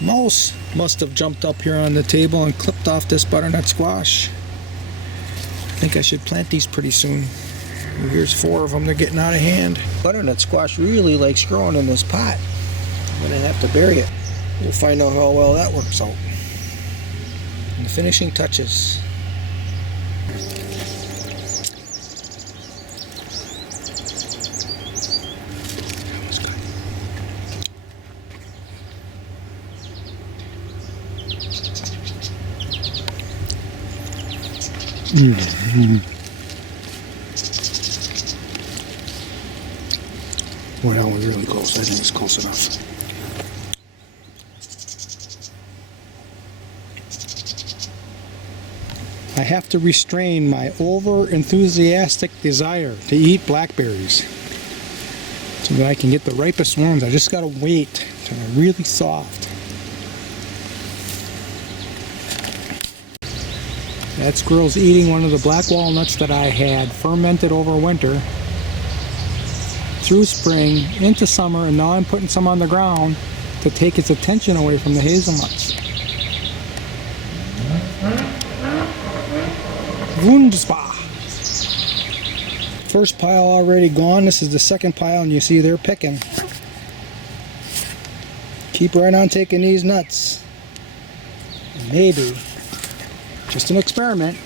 Mouse must have jumped up here on the table and clipped off this butternut squash. I think I should plant these pretty soon. Here's 4 of them. They're getting out of hand. Butternut squash really likes growing in this pot. I'm going to have to bury it. We'll find out how well that works out. And the finishing touches. Boy, that one's really close. I think it's close enough. I have to restrain my over-enthusiastic desire to eat blackberries so that I can get the ripest ones. I just gotta wait until they're really soft. That squirrel's eating one of the black walnuts that I had fermented over winter through spring into summer, and now I'm putting some on the ground to take its attention away from the hazelnuts. Wunderbar. First pile already gone. This is the second pile, and you see they're picking. Keep right on taking these nuts. Maybe, just an experiment,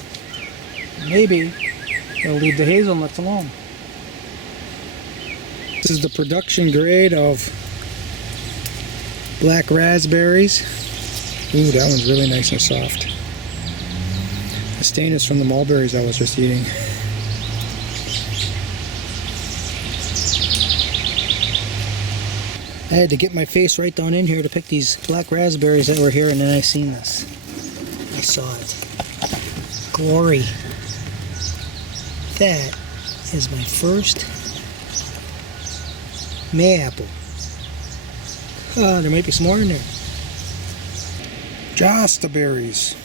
maybe they'll leave the hazelnuts alone. This is the production grade of black raspberries. Ooh, that one's really nice and soft. The stain is from the mulberries I was just eating. I had to get my face right down in here to pick these black raspberries that were here, and then I seen this. I saw it. Glory. That is my first mayapple. There might be some more in there. Just the berries.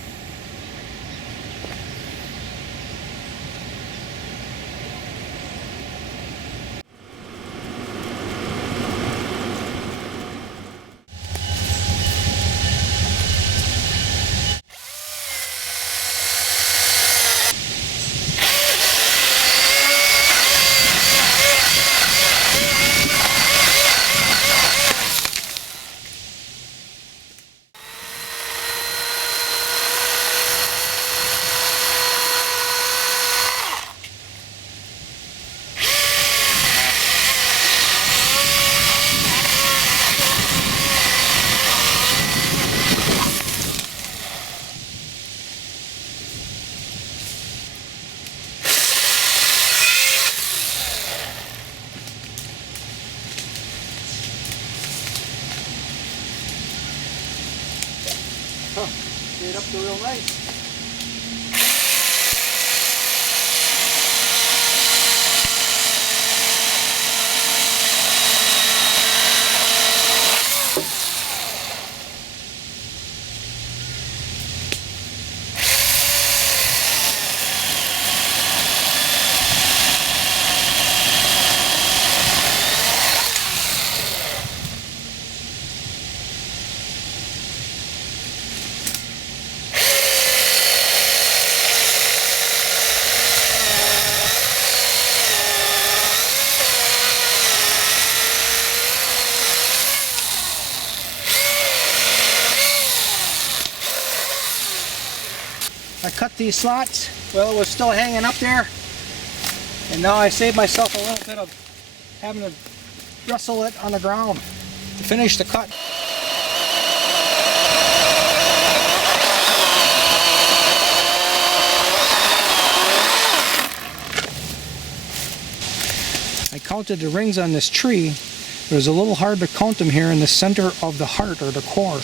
Stayed up to real nice. I cut these slots while it was still hanging up there, and now I saved myself a little bit of having to wrestle it on the ground to finish the cut. I counted the rings on this tree. It was a little hard to count them here in the center of the heart or the core.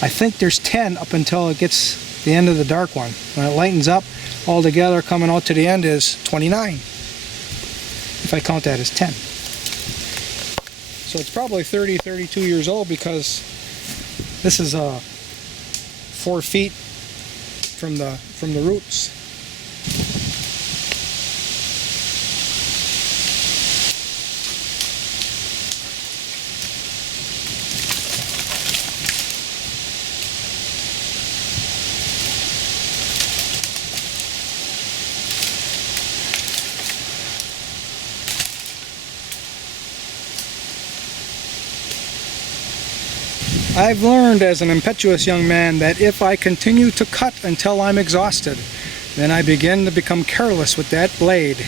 I think there's 10 up until it gets the end of the dark one. When it lightens up, all together coming out to the end is 29. If I count that as 10. So it's probably 30, 32 years old, because this is 4 feet from the roots. I've learned as an impetuous young man that if I continue to cut until I'm exhausted, then I begin to become careless with that blade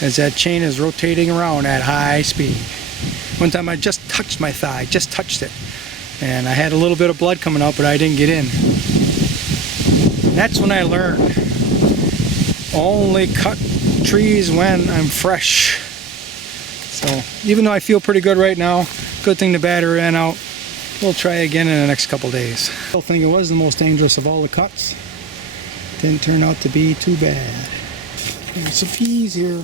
as that chain is rotating around at high speed. One time I just touched my thigh, just touched it, and I had a little bit of blood coming out, but I didn't get in. And that's when I learned, only cut trees when I'm fresh. So even though I feel pretty good right now, good thing the battery ran out. We'll try again in the next couple days. I still think it was the most dangerous of all the cuts. Didn't turn out to be too bad. There's some peas here.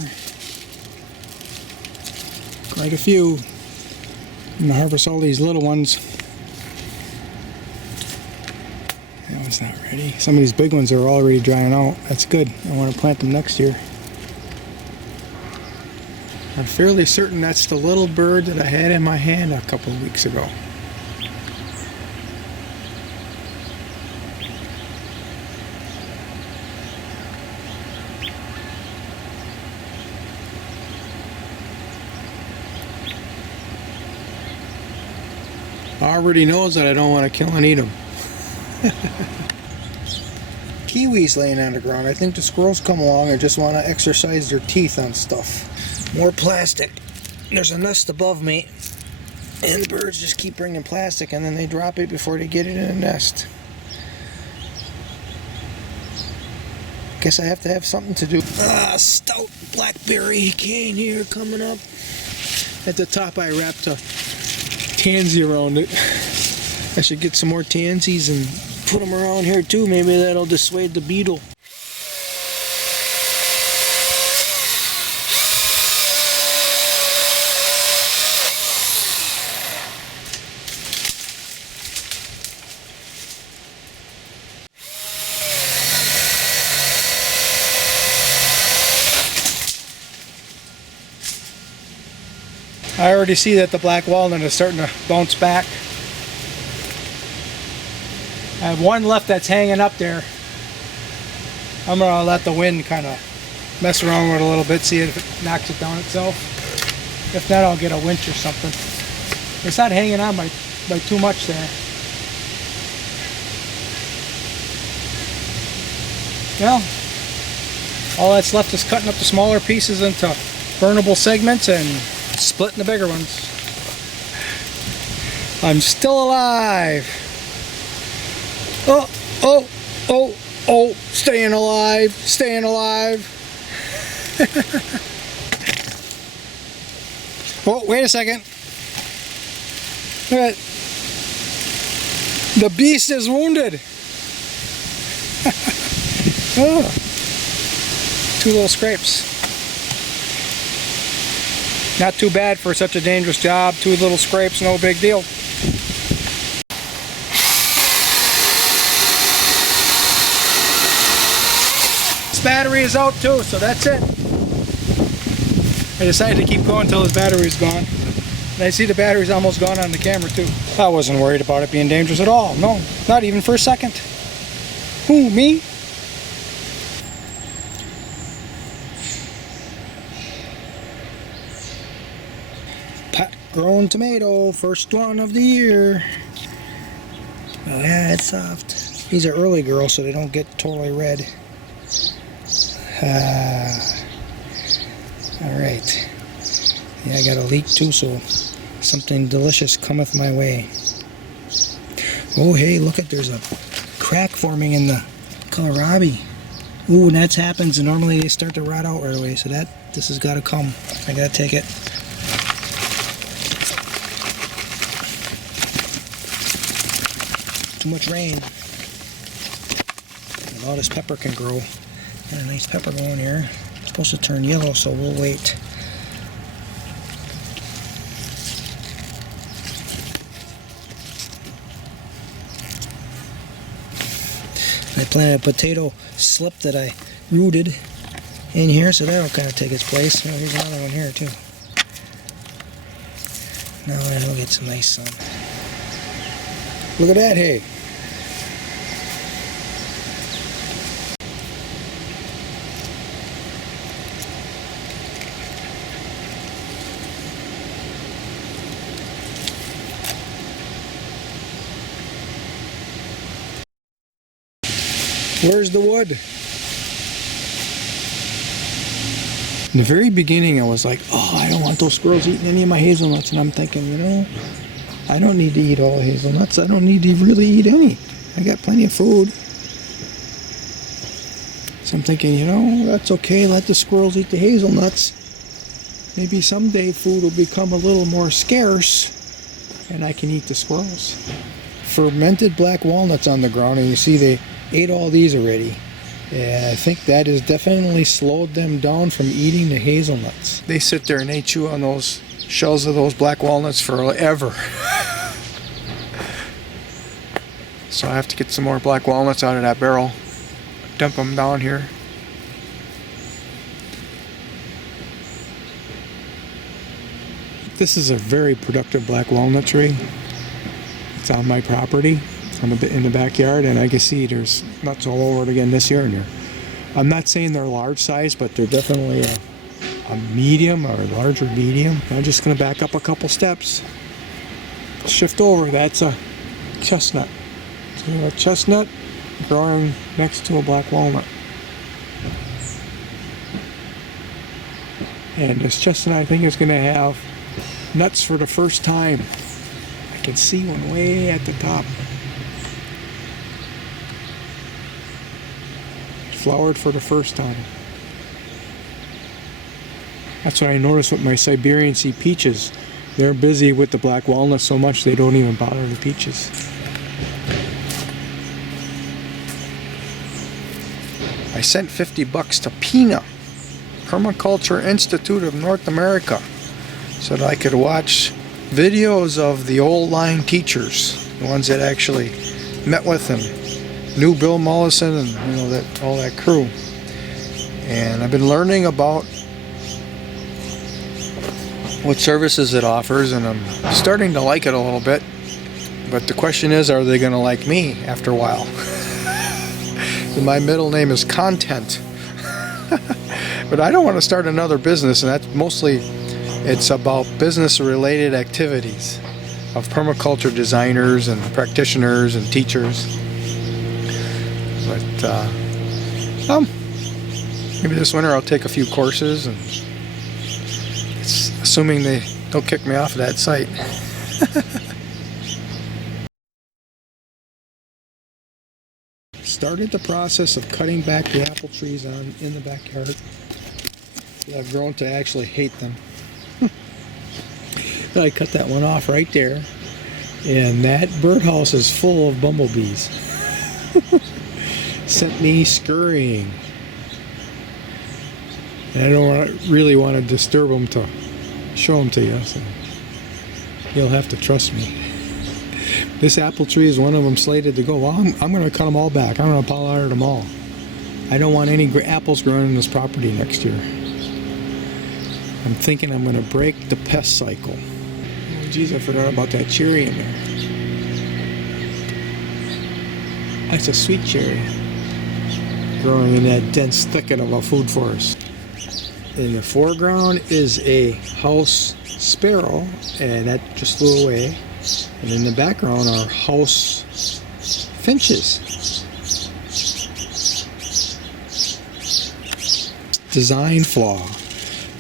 Quite a few. I'm gonna harvest all these little ones. That one's not ready. Some of these big ones are already drying out. That's good. I want to plant them next year. I'm fairly certain that's the little bird that I had in my hand a couple of weeks ago. Already knows that I don't want to kill and eat them. Kiwis laying on the ground. I think the squirrels come along and just want to exercise their teeth on stuff. More plastic. There's a nest above me, and the birds just keep bringing plastic, and then they drop it before they get it in the nest. Guess I have to have something to do. Stout blackberry cane here coming up. At the top I wrapped a tansy around it. I should get some more tansies and put them around here too. Maybe that'll dissuade the beetle. I already see that the black walnut is starting to bounce back. I have one left that's hanging up there. I'm going to let the wind kind of mess around with it a little bit, see if it knocks it down itself. If not, I'll get a winch or something. It's not hanging on by too much there. Well, all that's left is cutting up the smaller pieces into burnable segments and splitting the bigger ones. I'm still alive. Oh, staying alive, staying alive. Oh, wait a second. Look at it. The beast is wounded. Oh, 2 little scrapes. Not too bad for such a dangerous job. 2 little scrapes, no big deal. This battery is out too, so that's it. I decided to keep going until this battery is gone. And I see the battery's almost gone on the camera too. I wasn't worried about it being dangerous at all. No, not even for a second. Who, me? Pot-grown tomato, first one of the year. Oh yeah, it's soft. These are early girls, so they don't get totally red. Alright. Yeah, I got a leak too, so something delicious cometh my way. Oh hey, look at, there's a crack forming in the kohlrabi. Ooh, and that happens, and normally they start to rot out right away, so this has got to come. I gotta take it. Too much rain. And all this pepper can grow. Got a nice pepper going here. It's supposed to turn yellow, so we'll wait. I planted a potato slip that I rooted in here, so that'll kind of take its place. Oh, here's another one here too. Now that'll get some nice sun. Look at that, hey. Where's the wood? In the very beginning, I was like, oh, I don't want those squirrels eating any of my hazelnuts. And I'm thinking, you know, I don't need to eat all hazelnuts. I don't need to really eat any. I got plenty of food. So I'm thinking, you know, that's okay. Let the squirrels eat the hazelnuts. Maybe someday food will become a little more scarce and I can eat the squirrels. Fermented black walnuts on the ground, and you see they ate all these already. And I think that has definitely slowed them down from eating the hazelnuts. They sit there and they chew on those shells of those black walnuts forever. So I have to get some more black walnuts out of that barrel. Dump them down here. This is a very productive black walnut tree. It's on my property. I'm a bit in the backyard, and I can see there's nuts all over it again this year. And I'm not saying they're large size, but they're definitely a medium or a larger medium. I'm just going to back up a couple steps. Shift over. That's a chestnut. So a chestnut growing next to a black walnut. And this chestnut, I think, is going to have nuts for the first time. I can see one way at the top. Flowered for the first time. That's what I noticed with my Siberian sea peaches. They're busy with the black walnuts so much they don't even bother the peaches. I sent $50 to PINA, Permaculture Institute of North America, so that I could watch videos of the old line teachers, the ones that actually met with them. Knew Bill Mollison and, you know, that all that crew. And I've been learning about what services it offers, and I'm starting to like it a little bit. But the question is, are they going to like me after a while? My middle name is Content. But I don't want to start another business, and that's mostly, it's about business related activities of permaculture designers and practitioners and teachers. But maybe this winter I'll take a few courses, and it's assuming they don't kick me off of that site. Started the process of cutting back the apple trees in the backyard. I've grown to actually hate them. I cut that one off right there, and that birdhouse is full of bumblebees. Sent me scurrying. And I don't really want to disturb them to show them to you, so you'll have to trust me. This apple tree is one of them slated to go. Well, I'm going to cut them all back. I'm going to pollard them all. I don't want any apples growing in this property next year. I'm thinking I'm going to break the pest cycle. Oh, geez, I forgot about that cherry in there. That's a sweet cherry growing in that dense thicket of a food forest. In the foreground is a house sparrow, and that just flew away. And in the background are house finches. Design flaw.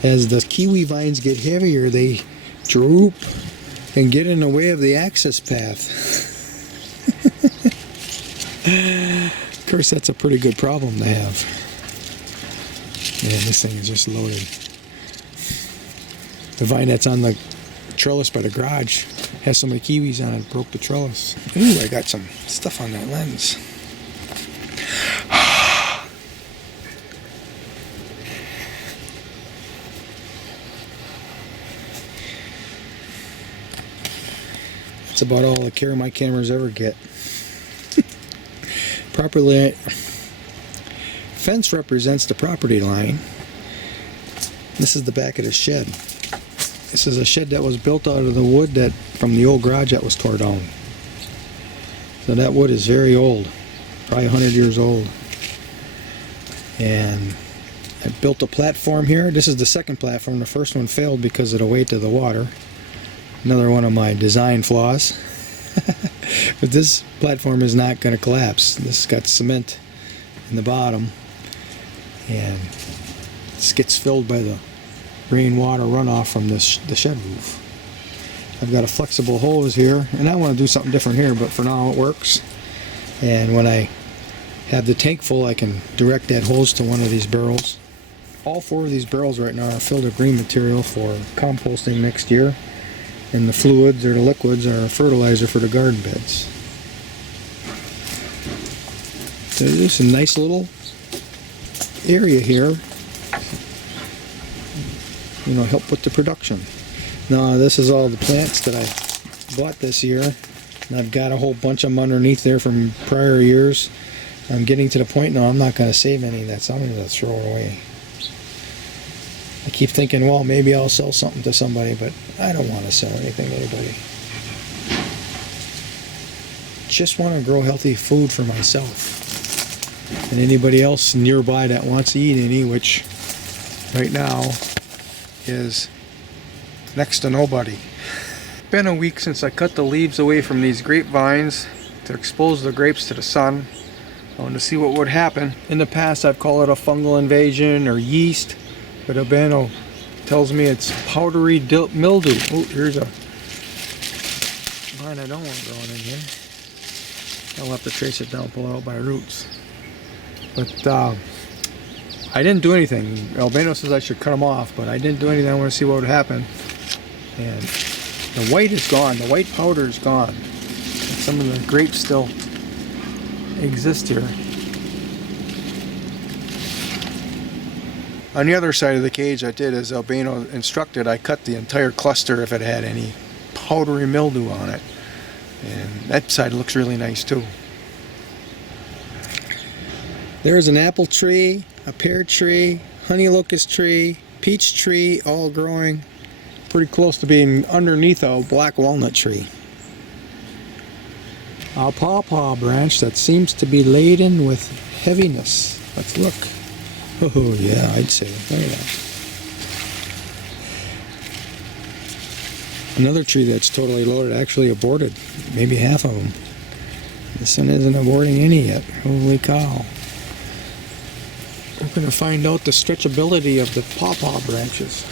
As the kiwi vines get heavier, they droop and get in the way of the access path. Of course, that's a pretty good problem to have. Man, this thing is just loaded. The vine that's on the trellis by the garage has so many kiwis on it, broke the trellis. Ooh, I got some stuff on that lens. That's about all the care my cameras ever get. Properly, fence represents the property line. This is the back of the shed. This is a shed that was built out of the wood that from the old garage that was tore down. So that wood is very old, probably 100 years old. And I built a platform here. This is the second platform. The first one failed because of the weight of the water. Another one of my design flaws. But this platform is not going to collapse. This has got cement in the bottom, and this gets filled by the rainwater runoff from the shed roof. I've got a flexible hose here, and I want to do something different here, but for now it works. And when I have the tank full, I can direct that hose to one of these barrels. All 4 of these barrels right now are filled with green material for composting next year, and the fluids or the liquids are fertilizer for the garden beds. So there's a nice little area here, you know, help with the production. Now this is all the plants that I bought this year, and I've got a whole bunch of them underneath there from prior years. I'm getting to the point now I'm not going to save any of that, so I'm going to throw it away. I keep thinking, well, maybe I'll sell something to somebody, but I don't want to sell anything to anybody. Just want to grow healthy food for myself and anybody else nearby that wants to eat any, which right now is next to nobody. It's been a week since I cut the leaves away from these grapevines to expose the grapes to the sun. I wanted to see what would happen. In the past I've called it a fungal invasion or yeast, but Albano tells me it's powdery mildew. Oh, here's a vine I don't want growing in here. I'll have to trace it down, pull it out by roots. But I didn't do anything. Albano says I should cut them off, but I didn't do anything. I want to see what would happen. And the white is gone. The white powder is gone. And some of the grapes still exist here. On the other side of the cage, I did as Albano instructed. I cut the entire cluster if it had any powdery mildew on it. And that side looks really nice too. There's an apple tree, a pear tree, honey locust tree, peach tree, all growing pretty close to being underneath a black walnut tree. A pawpaw branch that seems to be laden with heaviness. Let's look. Oh yeah, I'd say. Look at that. Another tree that's totally loaded, actually aborted. Maybe half of them. This one isn't aborting any yet. Holy cow. We're going to find out the stretchability of the pawpaw branches.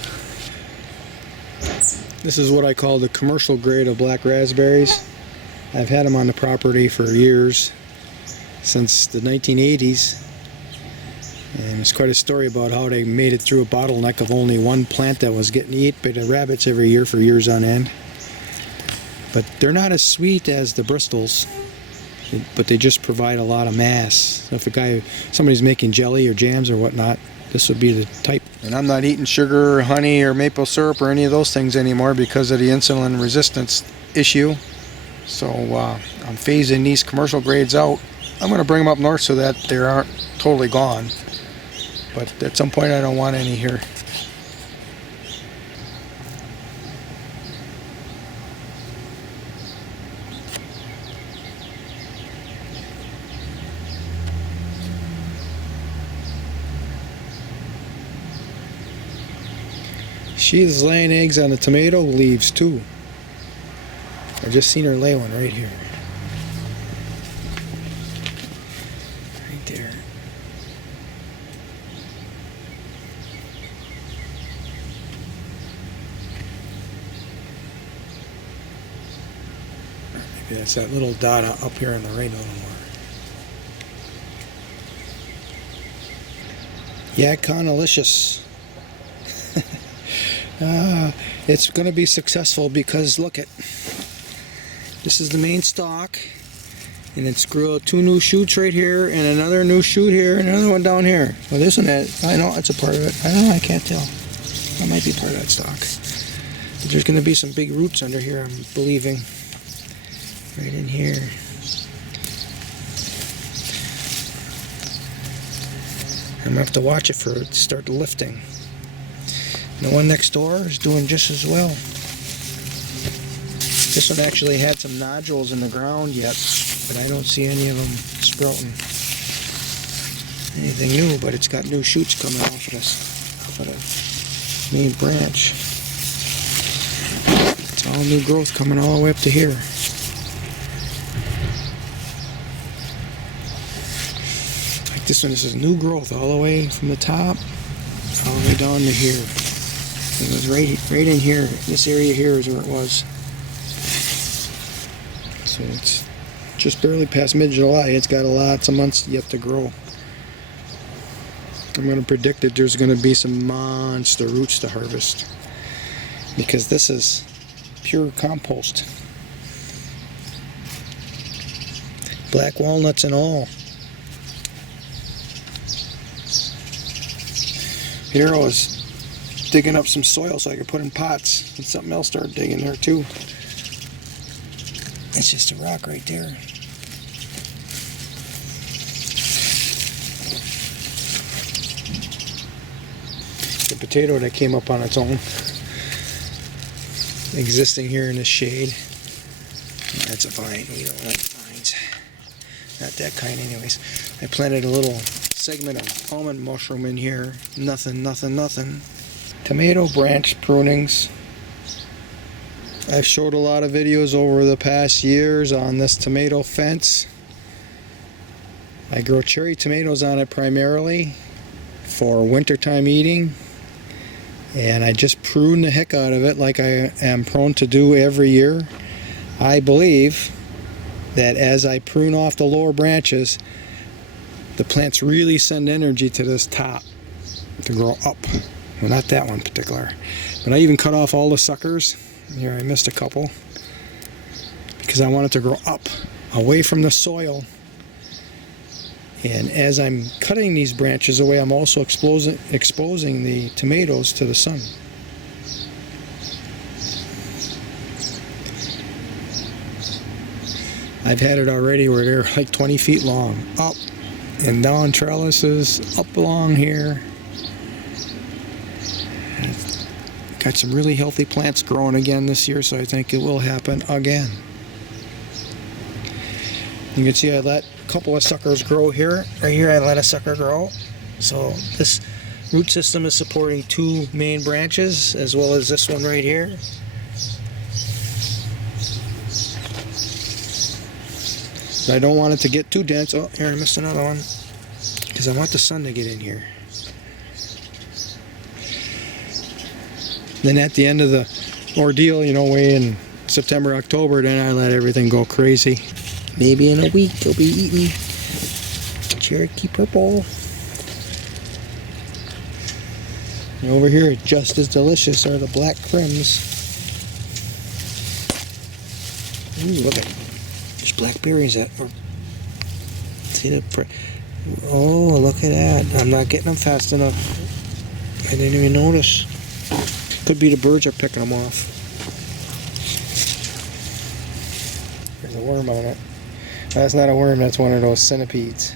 This is what I call the commercial grade of black raspberries. I've had them on the property for years, since the 1980s. And there's quite a story about how they made it through a bottleneck of only one plant that was getting eaten by the rabbits every year for years on end. But they're not as sweet as the Bristols, but they just provide a lot of mass. So if somebody's making jelly or jams or whatnot, this would be the type. And I'm not eating sugar or honey or maple syrup or any of those things anymore because of the insulin resistance issue. So I'm phasing these commercial grades out. I'm going to bring them up north so that they aren't totally gone. But at some point I don't want any here. She's laying eggs on the tomato leaves too. I just seen her lay one right here. Right there. Maybe that's that little dot up here on the right a little more. Yeah, delicious. It's going to be successful because look at this is the main stalk, and it's grew 2 new shoots right here and another new shoot here and another one down here. Well, this one, I know it's a part of it. I don't know, I can't tell. That might be part of that stalk. But there's going to be some big roots under here, I'm believing. Right in here. I'm going to have to watch it for it to start lifting. The one next door is doing just as well. This one actually had some nodules in the ground yet, but I don't see any of them sprouting anything new, but it's got new shoots coming off of the main branch. It's all new growth coming all the way up to here. I This one, this is new growth all the way from the top all the way down to here. It was right in here. This area here is where it was. So it's just barely past mid-July. It's got lots of months yet to grow. I'm going to predict that there's going to be some monster roots to harvest, because this is pure compost. Black walnuts and all. Here I was digging up some soil so I could put in pots, and something else started digging there too. It's just a rock right there. The potato that came up on its own, existing here in the shade. That's a vine. We don't like vines. Not that kind anyways. I planted a little segment of almond mushroom in here. Nothing. Tomato branch prunings. I've showed a lot of videos over the past years on this tomato fence. I grow cherry tomatoes on it primarily for wintertime eating, and I just prune the heck out of it like I am prone to do every year. I believe that as I prune off the lower branches, the plants really send energy to this top to grow up. Well, not that one in particular, but I even cut off all the suckers. Here I missed a couple because I want it to grow up away from the soil. And as I'm cutting these branches away, I'm also exposing the tomatoes to the sun. I've had it already where they're like 20 feet long, up and down trellises, up along here. Got some really healthy plants growing again this year, so I think it will happen again. You can see I let a couple of suckers grow here. Right here I let a sucker grow. So this root system is supporting two main branches, as well as this one right here. But I don't want it to get too dense. Oh, here I missed another one, because I want the sun to get in here. Then at the end of the ordeal, you know, way in September, October, then I let everything go crazy. Maybe in a week you'll be eating Cherokee Purple. And over here, just as delicious are the black crims. Ooh, look at it. There's blackberries at. See the. Oh, look at that! I'm not getting them fast enough. I didn't even notice. Could be the birds are picking them off. There's a worm on it. That's not a worm, that's one of those centipedes.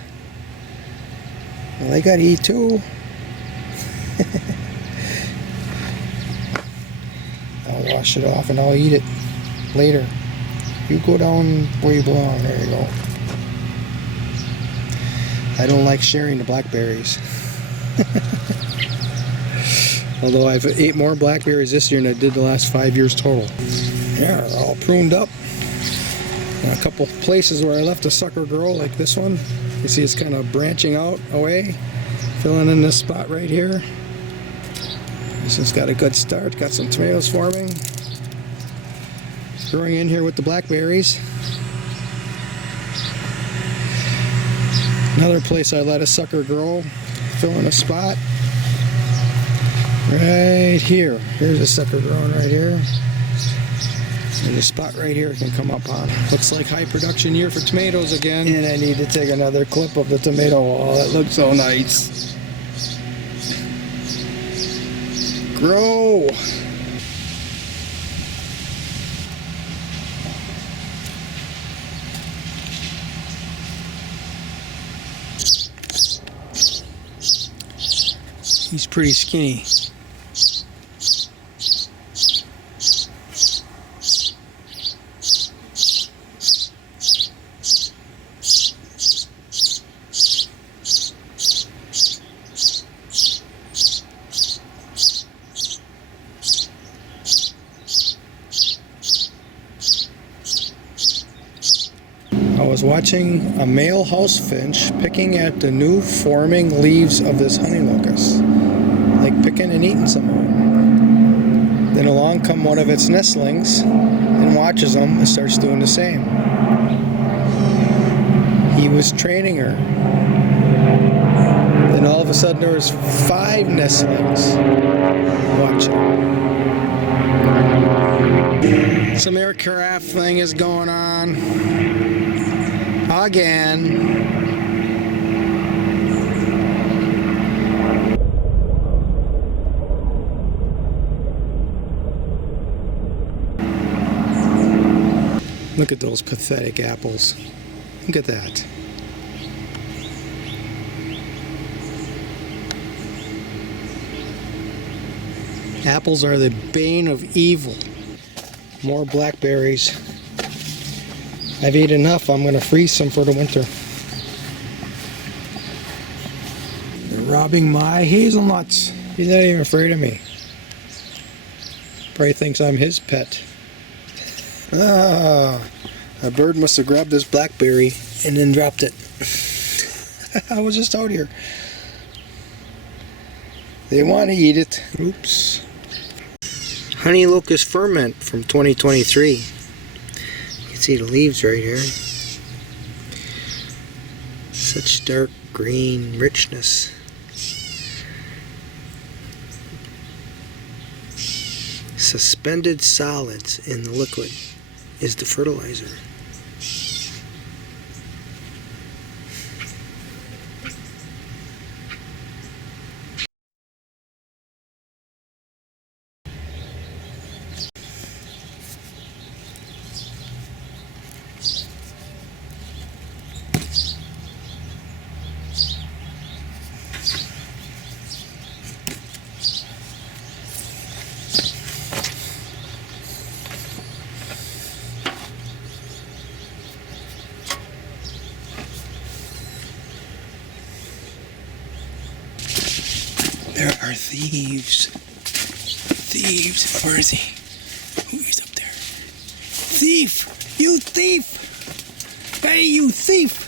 Well, they gotta eat too. I'll wash it off and I'll eat it later. You go down where you belong. There you go. I don't like sharing the blackberries. Although I've ate more blackberries this year than I did the last 5 years total. Yeah, they're all pruned up. And a couple places where I left a sucker grow, like this one. You see it's kind of branching out away, filling in this spot right here. This has got a good start, got some tomatoes forming. Growing in here with the blackberries. Another place I let a sucker grow, filling a spot. Right here. Here's a sucker growing right here. And the spot right here can come up on. Looks like high production year for tomatoes again. And I need to take another clip of the tomato wall. That looks so nice. Grow! He's pretty skinny. was watching a male house finch picking at the new forming leaves of this honey locust. Like picking and eating some more. Then along come one of its nestlings and watches them and starts doing the same. He was training her. Then all of a sudden there was 5 nestlings watching. Some aircraft thing is going on again. Look at those pathetic apples. Look at that. Apples are the bane of evil. More blackberries. I've eaten enough. I'm going to freeze some for the winter. They're robbing my hazelnuts. He's not even afraid of me. Probably thinks I'm his pet. Ah, a bird must have grabbed this blackberry and then dropped it. I was just out here. They want to eat it. Oops. Honey locust ferment from 2023. You can see the leaves right here. Such dark green richness. Suspended solids in the liquid is the fertilizer. There are thieves. Thieves. Where is he? Oh, he's up there. Thief! You thief! Hey, you thief!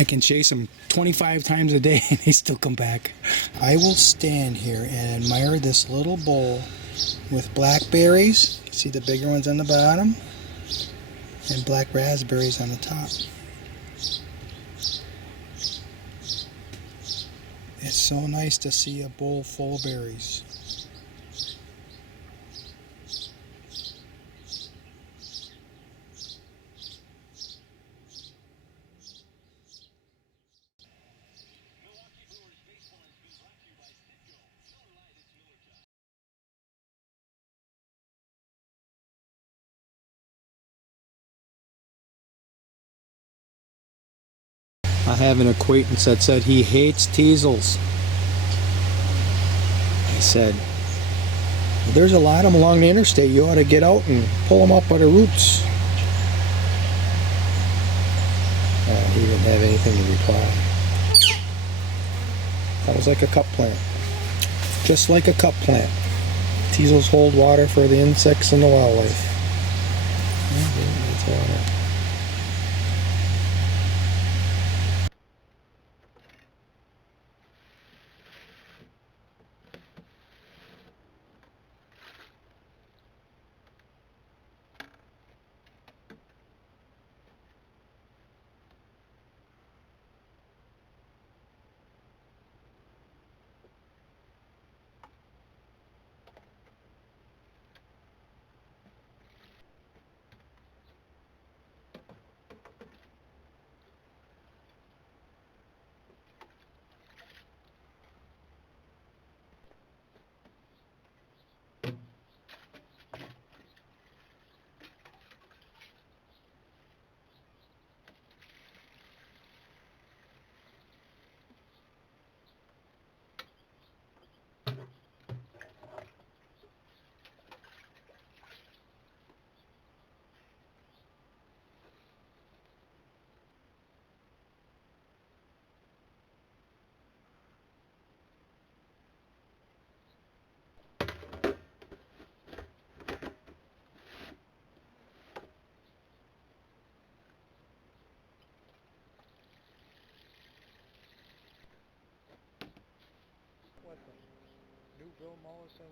I can chase them 25 times a day and they still come back. I will stand here and admire this little bowl with blackberries. You see the bigger ones on the bottom and black raspberries on the top. It's so nice to see a bowl full of berries. I have an acquaintance that said he hates teasels. I said, well, there's a lot of them along the interstate. You ought to get out and pull them up by the roots. He didn't have anything to reply. That was like a cup plant. Just like a cup plant. Teasels hold water for the insects and the wildlife. That's water. New Bill Mollison.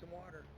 need some water.